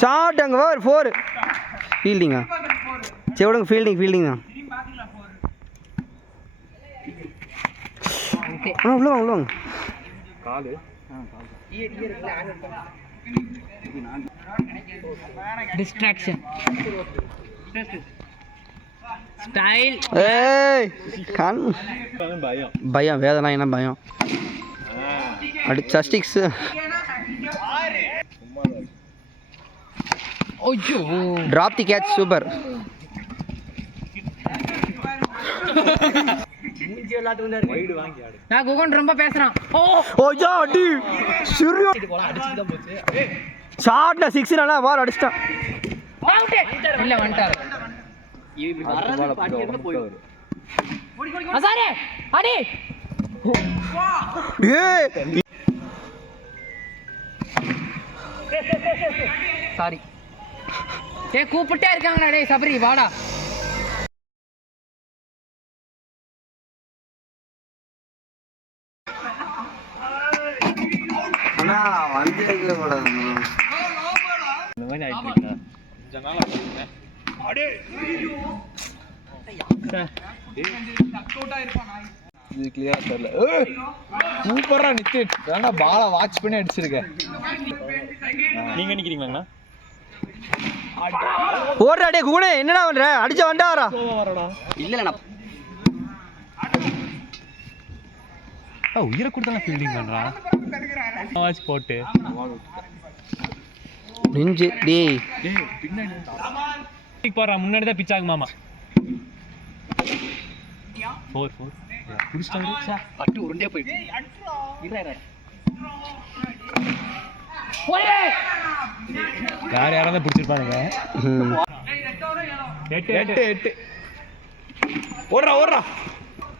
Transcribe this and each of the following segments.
shot அங்கே 4 ஃபீல்டிங்கா சரி விடுங்க ஃபீல்டிங் தான் உள்ள வாங்க காலு டிஸ்ட்ராக்ஷன் ஸ்டைல் பயம் வேதனா என்ன பயம் அடிச்சா ஸ்டிக்ஸ் ட்ராப் தி கேட்ச் சூப்பர் நான் குகன் ரொம்ப பேசுறான் ஓஜா அடி சூரிய ஷாட்ல 6 ரன்னா பால் அடிச்சிட்டான் இல்ல வந்துட்டாரு அசாரே அடி சாரி கூப்பிட்டே இருக்காங்கடா டேய் சபரி வாடா சூப்பரா நித்தின் வேணா பால வாட்ச் பண்ணி அடிச்சிருக்கேன் நீங்க நிக்கிறீங்களா ஓடுறா டே குணே என்னடா பண்ற அடிச்ச வந்தாரா இல்லடா உயிரை கொடுத்தா ஃபீல்டிங் பண்றான் வாட்ச் போட்டு நெஞ்சு டேய் பின்னாடி போறா முன்னாடி தான் பிச் ஆகும் மாமா 4 புடிச்சாரு பட்டு உருண்டே போயிடு யாராவது பிடிச்சிருப்பானுங்க 8 ஓடுறா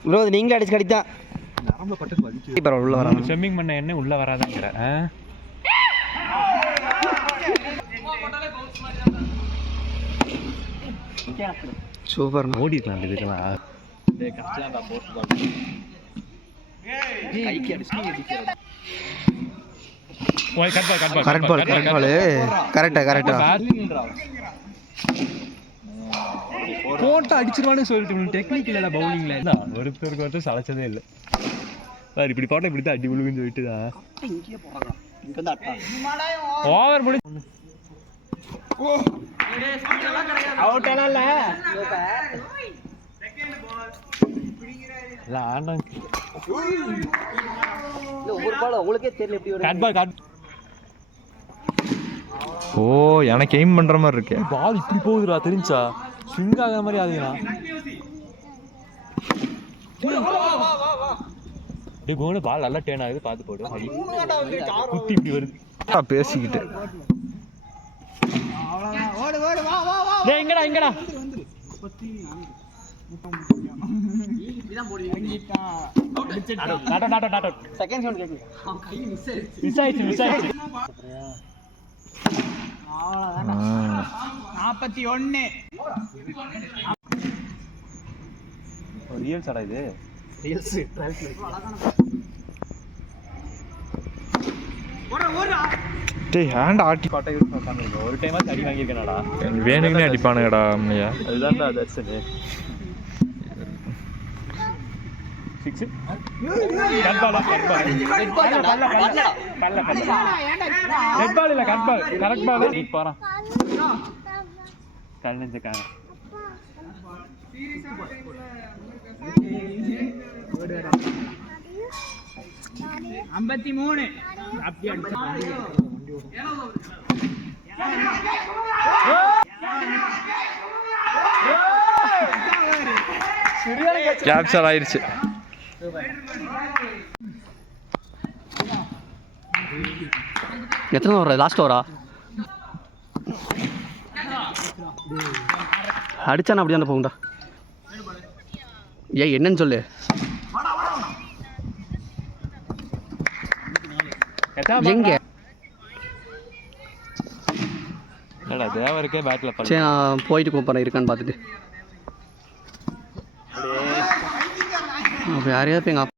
ப்ரோ நீங்க அடிச்சு கடித்தான் நரம்பு பட்டு வலிக்கு பரவாயில்ல உள்ள வராங்க ஸ்விம்மிங் பண்ண என்ன உள்ள வராதங்கற சூப்பர் ஓடிடலாம் இதுக்கெல்லாம் டேய் கஷ்டம்டா போஸ்ட் பால் கைக்கு அடிச்சு ஓய் கரெக்ட் பால் கரெக்ட்டா போட்டா அடிச்சிருவானே சொல்லிட்டு டெக்னிக் இல்லடா பவுலிங்ல என்ன ஒருத்தருக்கு சளைச்சதே இல்ல சார் இப்படி போட்டா இப்படி தான் அடி விழுகுன்னு சொல்லிட்டு தான் இங்கேயே போறாங்க இங்க வந்து அட்டா ஓவர் முடி அவுட் இல்ல இல்ல ஆண்டாங்க இல்ல ஒவ்வொரு பால் உங்களுக்கே தெரியல எப்படி வரும் கட் பால் ஓ எனக்கு எய்ம் பண்ற மாதிரி இருக்கு பால் இப்படி போகுதுடா தெரிஞ்சா ஸ்விங் ஆகுற மாதிரி ஆகுதுடா டேய் கோன பால் நல்லா டேர்ன் ஆகுது பாத்து போடு குத்தி இப்படி வருது பேசிக்கிட்டு ஓடு வா டேய் எங்கடா இதான் போடுவீங்க நாட் செகண்ட் சவுண்ட் கேக்குது அவன் கை மிஸ் ஆயிடுச்சு அவ்வளவுதான் 41 ரியல் சடா இது ரீல்ஸ் டேய் ஹேண்ட் ஆட்டி பாட்டை யூஸ் பண்ணாங்க ஒரு டைமா அடி வாங்கிருக்கேனடா வேணுங்கனே அடிப்பானுங்கடா அம்மையா அதுதான்டா தட்சனே 6 கட் பால் ரெட் பால் இல்ல கரெக்ட் பால் நீ பாறா கல்லஞ்சக்கார ஐம்பத்தி 53 அப்படியே கேப்சர் ஆயிருச்சு எத்தனை ஓவர் லாஸ்ட் ஓவரா அடிச்சானா அப்படி தானே போகும்டா ஏன் என்னன்னு சொல்லு எங்க என்னடா தேவருக்கே பேட்ல பண்ணு சரி நான் போயிட்டு கூப்பிட்றேன் இருக்கான்னு பார்த்துட்டு அப்போ யாரையாவது போய் எங்கள்